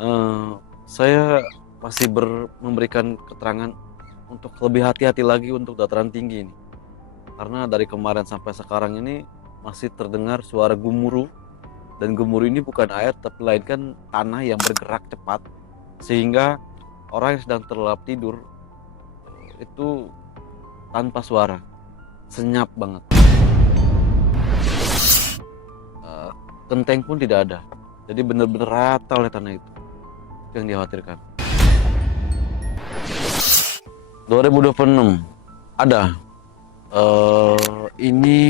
Eh, saya masih memberikan keterangan untuk lebih hati-hati lagi untuk dataran tinggi ini. Karena dari kemarin sampai sekarang ini masih terdengar suara gemuruh, dan gemuruh ini bukan air tapi melainkan tanah yang bergerak cepat, sehingga orang yang sedang terlelap tidur itu tanpa suara, senyap banget. Eh, Genteng pun tidak ada. Jadi benar-benar rata oleh tanah itu. Itu yang dikhawatirkan. 2026 ada. Ini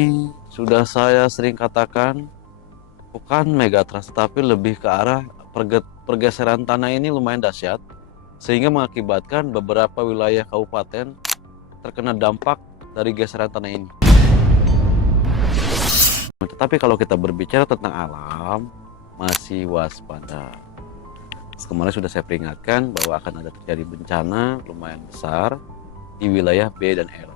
sudah saya sering katakan, bukan megatrust, tapi lebih ke arah pergeseran tanah ini lumayan dahsyat, sehingga mengakibatkan beberapa wilayah kabupaten terkena dampak dari geseran tanah ini. Tetapi kalau kita berbicara tentang alam, masih waspada. Kemarin sudah saya peringatkan bahwa akan ada terjadi bencana lumayan besar di wilayah B dan L.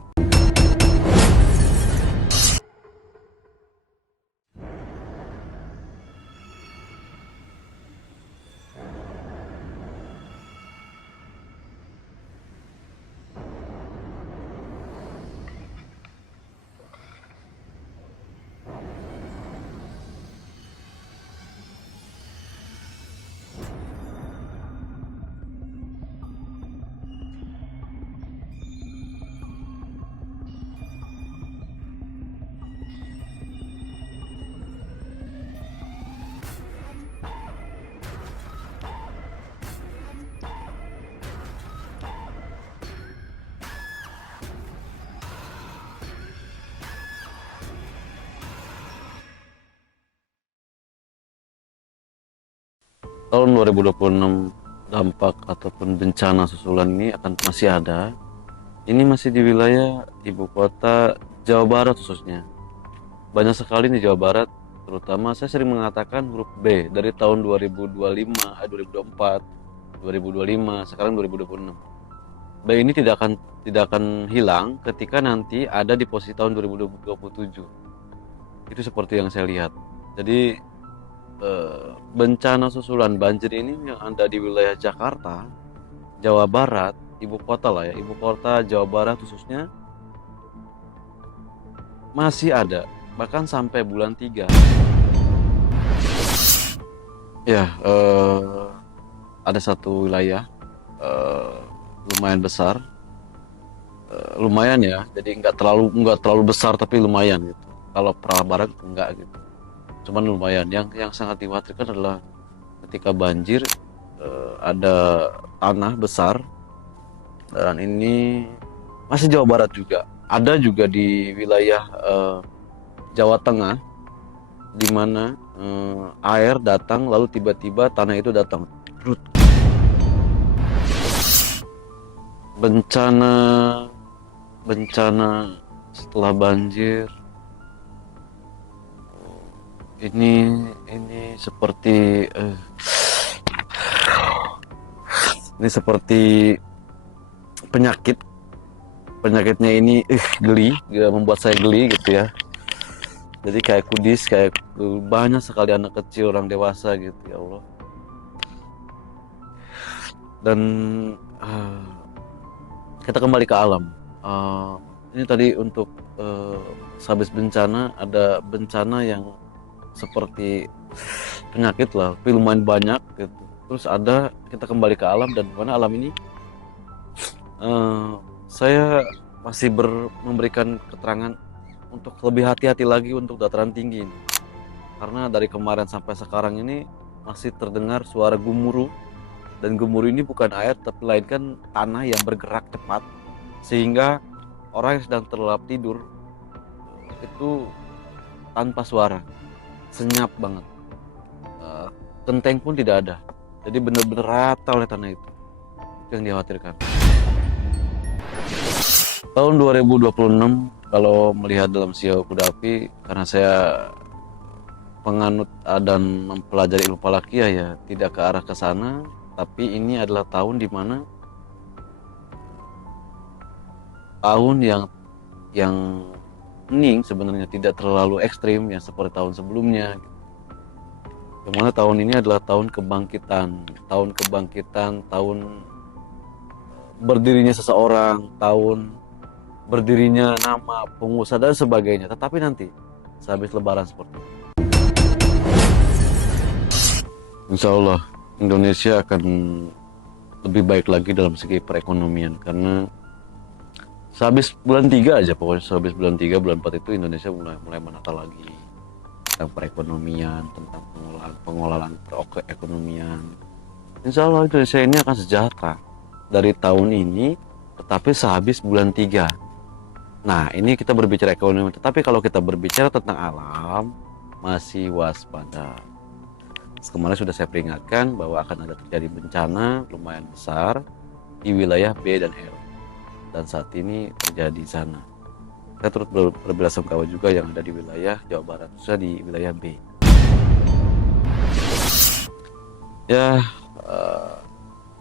Tahun 2026 dampak ataupun bencana susulan ini akan masih ada. Ini masih di wilayah ibu kota Jawa Barat khususnya. Banyak sekali di Jawa Barat, terutama saya sering mengatakan huruf B dari tahun 2025, 2024, 2025, sekarang 2026. B ini tidak akan hilang ketika nanti ada di posisi tahun 2027. Itu seperti yang saya lihat. Jadi bencana susulan banjir ini yang ada di wilayah Jakarta, Jawa Barat, ibu kota lah ya, ibu kota Jawa Barat khususnya masih ada, bahkan sampai bulan 3. Ya, ada satu wilayah eh, lumayan besar, lumayan ya, jadi nggak terlalu besar tapi lumayan gitu. Kalau Prabarat enggak gitu, cuman lumayan. Yang sangat dikhawatirkan adalah ketika banjir, ada tanah besar, dan ini masih Jawa Barat juga. Ada juga di wilayah Jawa Tengah, di mana air datang lalu tiba-tiba tanah itu datang. Brut. Bencana bencana setelah banjir ini seperti ini seperti penyakit. Penyakitnya ini geli, membuat saya geli gitu ya. Jadi kayak kudis, kayak banyak sekali anak kecil, orang dewasa gitu, ya Allah. Dan uh, kita kembali ke alam. Ini tadi untuk sehabis bencana, ada bencana yang seperti penyakit lah, tapi lumayan banyak gitu. Terus ada, kita kembali ke alam, dan mana alam ini saya masih memberikan keterangan untuk lebih hati-hati lagi untuk dataran tinggi ini. Karena dari kemarin sampai sekarang ini masih terdengar suara gemuruh, dan gemuruh ini bukan air tapi melainkan tanah yang bergerak cepat, sehingga orang yang sedang terlelap tidur itu tanpa suara, senyap banget. Eh, Genteng pun tidak ada. Jadi benar-benar rata oleh tanah itu. Itu yang dikhawatirkan. Tahun 2026, kalau melihat dalam Sio Kuda Api, karena saya penganut dan mempelajari ilmu falakia ya, tidak ke arah ke sana, tapi ini adalah tahun di mana tahun yang hening sebenarnya, tidak terlalu ekstrim ya seperti tahun sebelumnya. Yang mana tahun ini adalah tahun kebangkitan, tahun berdirinya seseorang, tahun berdirinya nama pengusaha dan sebagainya. Tetapi nanti sehabis Lebaran seperti itu, Insya Allah Indonesia akan lebih baik lagi dalam segi perekonomian, karena sehabis bulan 3 aja, pokoknya sehabis bulan 3 bulan 4 itu Indonesia mulai menata lagi tentang perekonomian, tentang pengelolaan perekonomian. Insya Allah Indonesia ini akan sejahtera dari tahun ini, tetapi sehabis bulan 3. Nah, ini kita berbicara ekonomi, tetapi kalau kita berbicara tentang alam, masih waspada. Kemarin sudah saya peringatkan bahwa akan ada terjadi bencana lumayan besar di wilayah B dan L. Dan saat ini terjadi di sana. Saya turut berbelasungkawa juga yang ada di wilayah Jawa Barat, khususnya di wilayah B. Ya,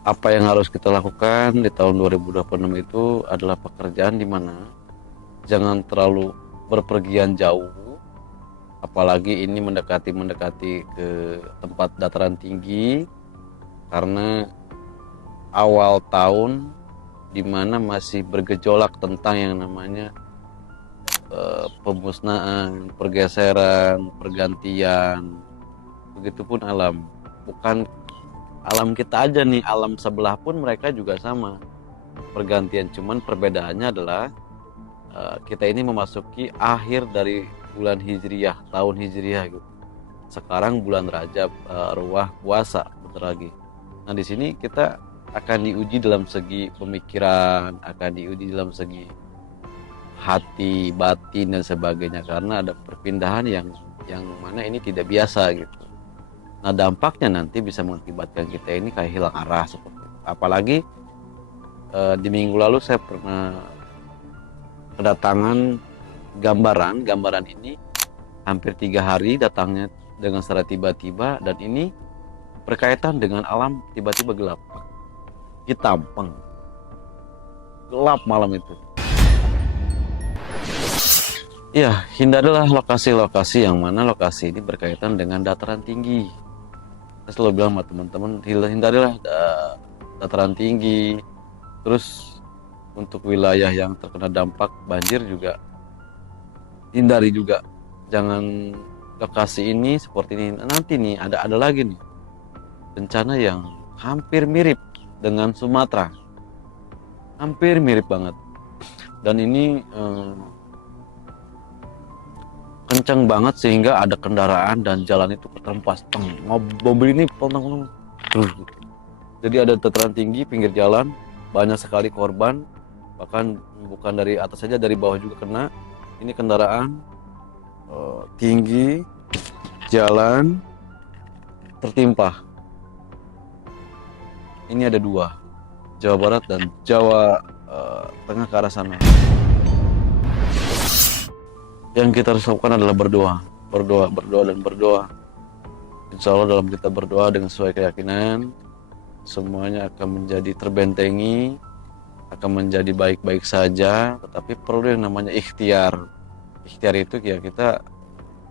apa yang harus kita lakukan di tahun 2026 itu adalah pekerjaan di mana jangan terlalu berpergian jauh, apalagi ini mendekati ke tempat dataran tinggi, karena awal tahun di mana masih bergejolak tentang yang namanya pemusnahan, pergeseran, pergantian. Begitupun alam, bukan alam kita aja nih, alam sebelah pun mereka juga sama pergantian. Cuman perbedaannya adalah kita ini memasuki akhir dari bulan Hijriyah, tahun Hijriyah gitu. Sekarang bulan Rajab, ruah puasa bentar lagi. Nah, di sini kita akan diuji dalam segi pemikiran, akan diuji dalam segi hati, batin dan sebagainya, karena ada perpindahan yang mana ini tidak biasa gitu. Nah, dampaknya nanti bisa mengakibatkan kita ini kayak hilang arah seperti itu. Apalagi di minggu lalu saya pernah kedatangan gambaran ini hampir 3 hari datangnya dengan secara tiba-tiba, dan ini berkaitan dengan alam tiba-tiba gelap, hitam, gelap malam itu. Ya, hindarilah lokasi-lokasi yang mana lokasi ini berkaitan dengan dataran tinggi. Saya selalu bilang sama teman-teman, hindarilah dataran tinggi. Terus untuk wilayah yang terkena dampak banjir juga hindari juga. Jangan lokasi ini seperti ini. Nanti nih ada lagi nih bencana yang hampir mirip dengan Sumatera, hampir mirip banget. Dan ini kencang banget sehingga ada kendaraan dan jalan itu keterempas. Mobil ini terus gitu. Jadi ada dataran tinggi pinggir jalan, banyak sekali korban, bahkan bukan dari atas saja, dari bawah juga kena. Ini kendaraan tinggi, jalan tertimpa. Ini ada 2, Jawa Barat dan Jawa Tengah ke arah sana. Yang kita harus lakukan adalah berdoa. Insya Allah dalam kita berdoa dengan sesuai keyakinan, semuanya akan menjadi terbentengi, akan menjadi baik-baik saja. Tetapi perlu yang namanya ikhtiar. Ikhtiar itu ya kita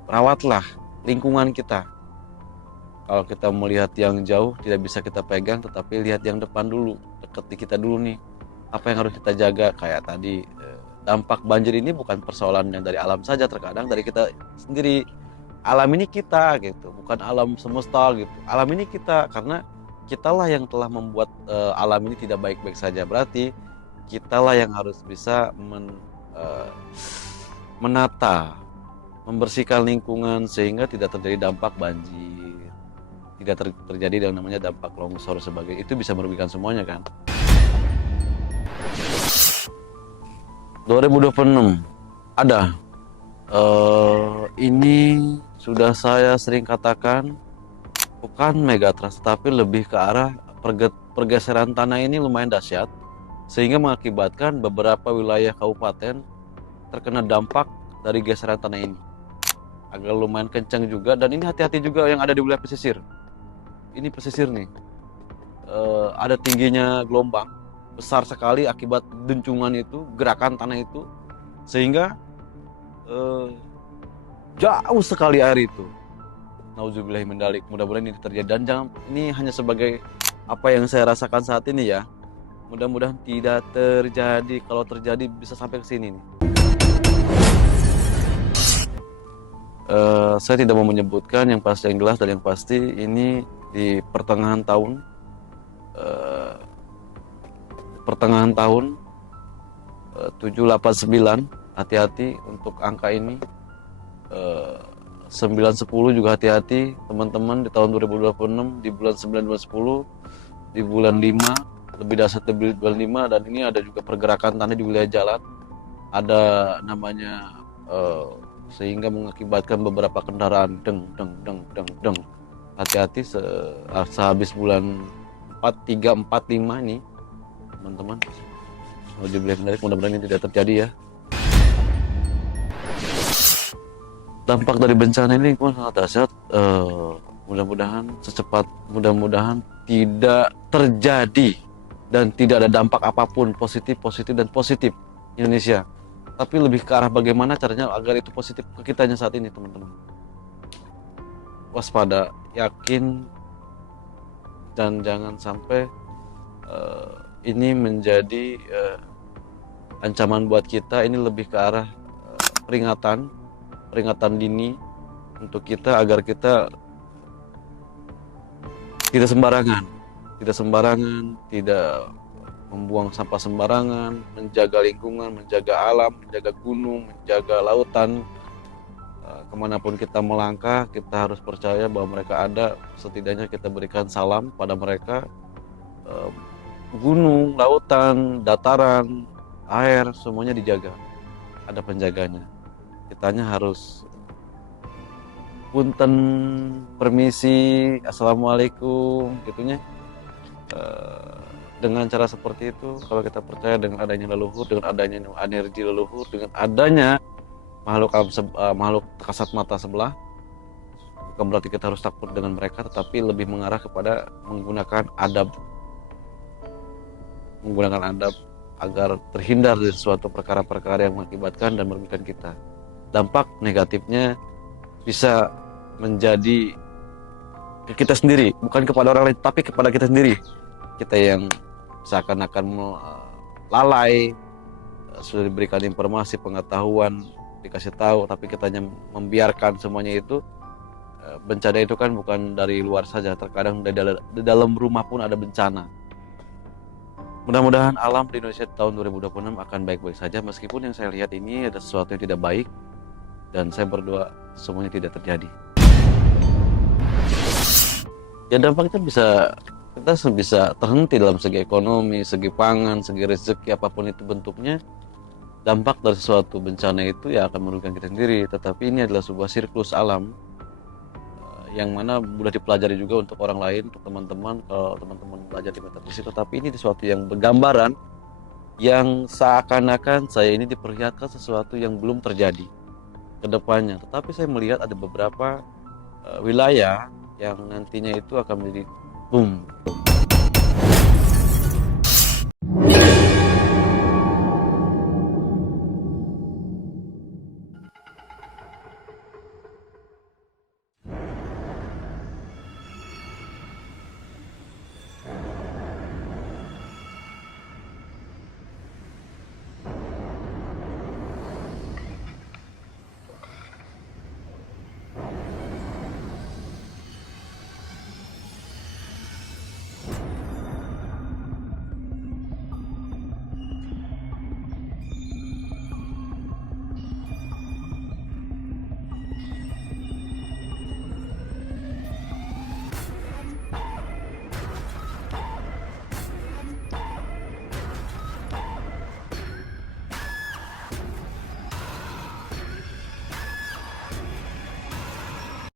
rawatlah lingkungan kita. Kalau kita melihat yang jauh tidak bisa kita pegang, tetapi lihat yang depan dulu, dekat di kita dulu nih. Apa yang harus kita jaga? Kayak tadi, dampak banjir ini bukan persoalan yang dari alam saja, terkadang dari kita sendiri. Alam ini kita gitu, bukan alam semesta gitu. Alam ini kita, karena kitalah yang telah membuat alam ini tidak baik-baik saja. Berarti kitalah yang harus bisa menata, membersihkan lingkungan sehingga tidak terjadi dampak banjir, tidak terjadi yang namanya dampak longsor sebagai itu, bisa merugikan semuanya kan. 2026 ada ini sudah saya sering katakan, bukan megatrust tapi lebih ke arah pergeseran tanah ini lumayan dahsyat, sehingga mengakibatkan beberapa wilayah kabupaten terkena dampak dari geseran tanah ini. Agak lumayan kencang juga, dan ini hati-hati juga yang ada di wilayah pesisir. Ini pesisir nih, ada tingginya gelombang besar sekali akibat dentungan itu, gerakan tanah itu, sehingga jauh sekali air itu. Nauzubillahi min dzalik. Mudah-mudahan ini terjadi, dan jangan, ini hanya sebagai apa yang saya rasakan saat ini ya. Mudah-mudahan tidak terjadi. Kalau terjadi bisa sampai ke sini nih. Saya tidak mau menyebutkan yang pasti, yang jelas dan yang pasti ini di pertengahan tahun, eh, 789. Hati-hati untuk angka ini. 9-10 juga hati-hati teman-teman di tahun 2026, di bulan 9 bulan 10, di bulan 5 lebih dasar di bulan 5. Dan ini ada juga pergerakan tanah di wilayah jalan, ada namanya sehingga mengakibatkan beberapa kendaraan deng deng deng deng deng. Hati-hati sehabis bulan 4, 3, 4, 5 ini teman-teman. Mudah-mudahan ini tidak terjadi ya. Dampak dari bencana ini pun sangat dahsyat. Mudah-mudahan tidak terjadi dan tidak ada dampak apapun positif dan positif Indonesia. Tapi lebih ke arah bagaimana caranya agar itu positif ke kitanya saat ini, teman-teman. Waspada, yakin, dan jangan sampai ini menjadi ancaman buat kita. Ini lebih ke arah peringatan dini untuk kita, agar kita tidak sembarangan, tidak membuang sampah sembarangan, menjaga lingkungan, menjaga alam, menjaga gunung, menjaga lautan. Kemanapun kita melangkah, kita harus percaya bahwa mereka ada. Setidaknya kita berikan salam pada mereka. Gunung, lautan, dataran, air, semuanya dijaga, ada penjaganya. Kitanya harus punten, permisi, assalamualaikum, gitunya. Dengan cara seperti itu, kalau kita percaya dengan adanya leluhur, dengan adanya energi leluhur, dengan adanya makhluk kasat mata sebelah, bukan berarti kita harus takut dengan mereka, tetapi lebih mengarah kepada menggunakan adab agar terhindar dari suatu perkara-perkara yang mengakibatkan dan merugikan kita. Dampak negatifnya bisa menjadi ke kita sendiri, bukan kepada orang lain, tapi kepada kita sendiri. Kita yang seakan-akan lalai, sudah diberikan informasi, pengetahuan, dikasih tahu, tapi kita hanya membiarkan semuanya itu. Bencana itu kan bukan dari luar saja, terkadang di dalam rumah pun ada bencana. Mudah-mudahan alam di Indonesia tahun 2026 akan baik-baik saja, meskipun yang saya lihat ini ada sesuatu yang tidak baik, dan saya berdoa semuanya tidak terjadi. Ya dampaknya kita bisa terhenti dalam segi ekonomi, segi pangan, segi rezeki, apapun itu bentuknya. Dampak dari suatu bencana itu ya akan merugikan kita sendiri. Tetapi ini adalah sebuah siklus alam yang mana mudah dipelajari juga untuk orang lain, untuk teman-teman, kalau teman-teman belajar di metafisik. Tetapi ini sesuatu yang bergambaran, yang seakan-akan saya ini diperlihatkan sesuatu yang belum terjadi ke depannya. Tetapi saya melihat ada beberapa wilayah yang nantinya itu akan menjadi boom.